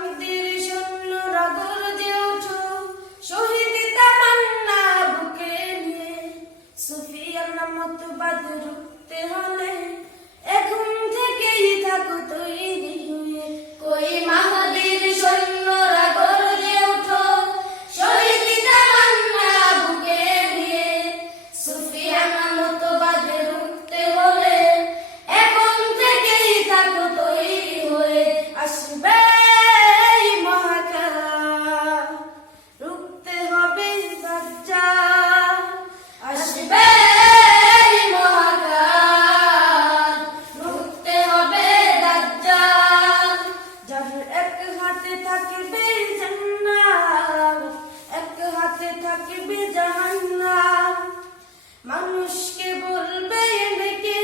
মাহদীর সৈন্যরা গর্জে ওঠো, শহীদ তামান্না বুকে নিয়ে। সুফিয়ানের মতো বাঁধ রুখতে হলে এখন থেকেই থাকো তৈরি হয়ে। কই মাহদীর সৈন্যরা গর্জে ওঠো, শহীদ তামান্না বুকে নিয়ে। সুফিয়ানের মতো বাঁধ রুখতে হলে এখন থেকেই থাকো তৈরি হয়ে। আসবে এই মহাকাল, রুখতে হবে দাজ্জাল। আসবে এই মহাকাল, রুখতে হবে দাজ্জাল। যার এক হাতে থাকবে জান্নাত, এক হাতে থাকবে জাহান্নাম। মানুষকে বলবে এনেকে